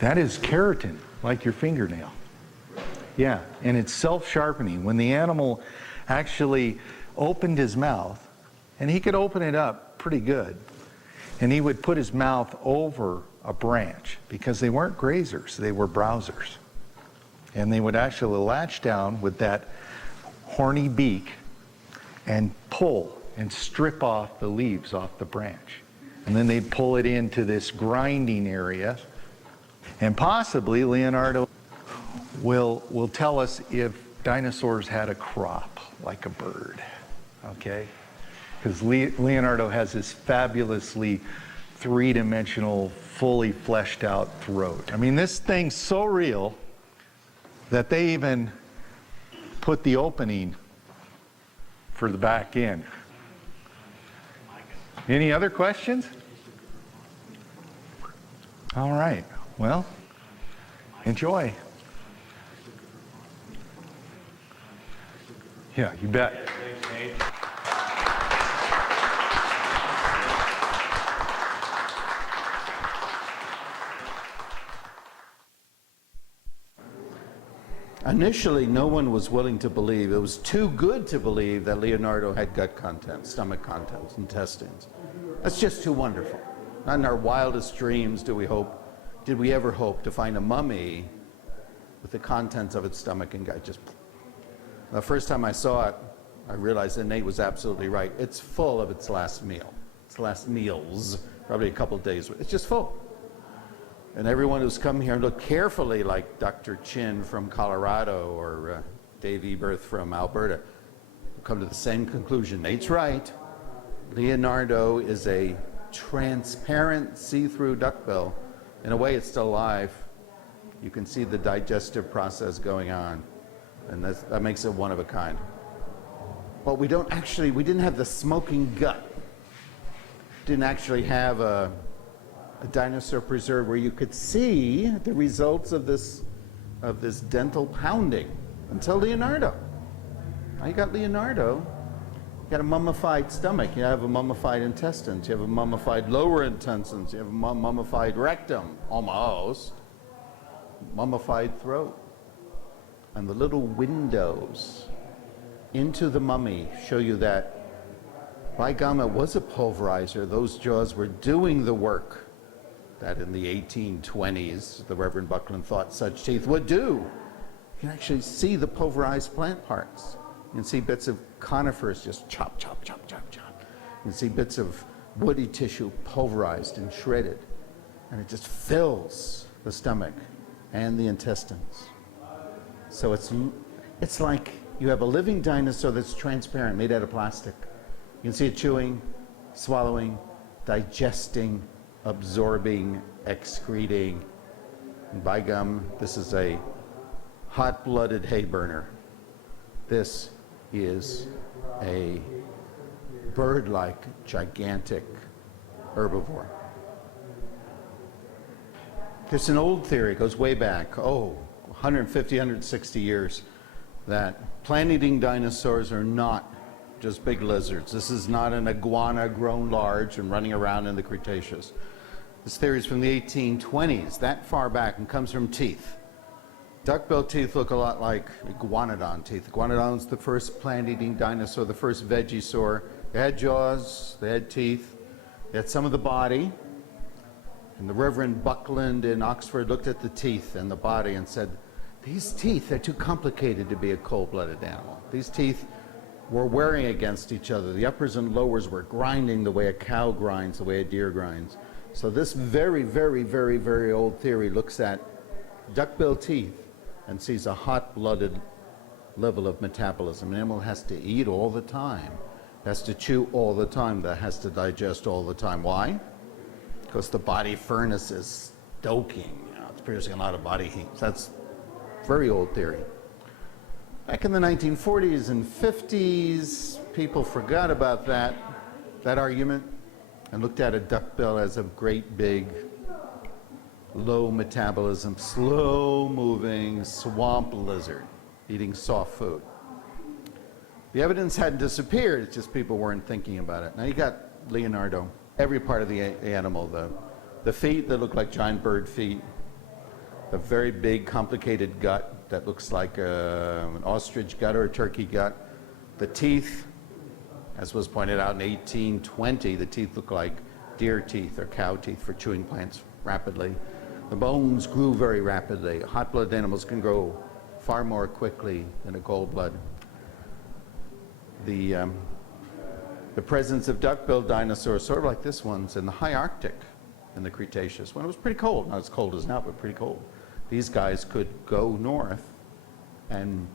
That is keratin, like your fingernail. Yeah, and it's self-sharpening. When the animal actually opened his mouth, and he could open it up pretty good, and he would put his mouth over a branch, because they weren't grazers, they were browsers. And they would actually latch down with that horny beak and pull and strip off the leaves off the branch. And then they'd pull it into this grinding area. And possibly Leonardo will tell us if dinosaurs had a crop like a bird, okay? Because Leonardo has this fabulously three-dimensional, fully fleshed out throat. I mean, this thing's so real that they even put the opening for the back end. Any other questions? All right, well, enjoy. Yeah, you bet. Initially, no one was willing to believe, it was too good to believe that Leonardo had gut contents, stomach contents, intestines. That's just too wonderful. Not in our wildest dreams did we ever hope to find a mummy with the contents of its stomach and gut. Just the first time I saw it, I realized that Nate was absolutely right. It's full of its last meal, its last meals, probably a couple of days. It's just full. And everyone who's come here and looked carefully, like Dr. Chin from Colorado or Dave Eberth from Alberta, will come to the same conclusion. Nate's right. Leonardo is a transparent, see-through duckbill. In a way, it's still alive. You can see the digestive process going on, and that makes it one of a kind. But we didn't have the smoking gut. Didn't actually have a dinosaur preserve where you could see the results of this dental pounding until Leonardo. Now you got Leonardo, you got a mummified stomach, you have a mummified intestines, you have a mummified lower intestines, you have a mummified rectum, almost, mummified throat. And the little windows into the mummy show you that, by gum, it was a pulverizer. Those jaws were doing the work that in the 1820s, the Reverend Buckland thought such teeth would do. You can actually see the pulverized plant parts. You can see bits of conifers just chop, chop, chop, chop, chop. You can see bits of woody tissue pulverized and shredded. And it just fills the stomach and the intestines. So it's like you have a living dinosaur that's transparent, made out of plastic. You can see it chewing, swallowing, digesting, absorbing, excreting. And by gum, this is a hot-blooded hay burner. This is a bird-like, gigantic herbivore. There's an old theory, it goes way back, 150, 160 years, that plant-eating dinosaurs are not just big lizards. This is not an iguana grown large and running around in the Cretaceous. This theory is from the 1820s, that far back, and comes from teeth. Duckbill teeth look a lot like iguanodon teeth. Iguanodon's the first plant-eating dinosaur, the first vegisaur. They had jaws, they had teeth, they had some of the body. And the Reverend Buckland in Oxford looked at the teeth and the body and said, these teeth are too complicated to be a cold-blooded animal. These teeth were wearing against each other. The uppers and lowers were grinding the way a cow grinds, the way a deer grinds. So this very, very, very, very old theory looks at duckbill teeth and sees a hot-blooded level of metabolism. An animal has to eat all the time, has to chew all the time, that has to digest all the time. Why? Because the body furnace is stoking. It's producing a lot of body heat. So that's very old theory. Back in the 1940s and 50s, people forgot about that argument and looked at a duckbill as a great big, low metabolism, slow-moving swamp lizard eating soft food. The evidence hadn't disappeared, it's just people weren't thinking about it. Now you got Leonardo, every part of the animal, the feet that look like giant bird feet, the very big, complicated gut that looks like an ostrich gut or a turkey gut. The teeth, as was pointed out in 1820, the teeth look like deer teeth or cow teeth for chewing plants rapidly. The bones grew very rapidly. Hot-blooded animals can grow far more quickly than a cold blood. The presence of duck-billed dinosaurs, sort of like this one's in the high Arctic in the Cretaceous, when it was pretty cold. Not as cold as now, but pretty cold. These guys could go north and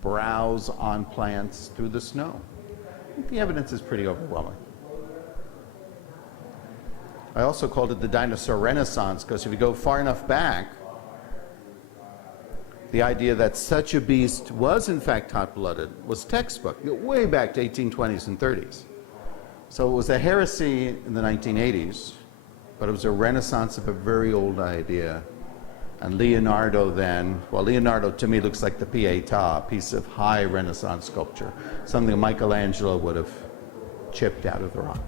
browse on plants through the snow. The evidence is pretty overwhelming. I also called it the dinosaur renaissance because if you go far enough back, the idea that such a beast was in fact hot-blooded was textbook, way back to 1820s and 30s. So it was a heresy in the 1980s, but it was a renaissance of a very old idea. And Leonardo then, well, Leonardo to me looks like the Pietà, a piece of high Renaissance sculpture, something Michelangelo would have chipped out of the rock.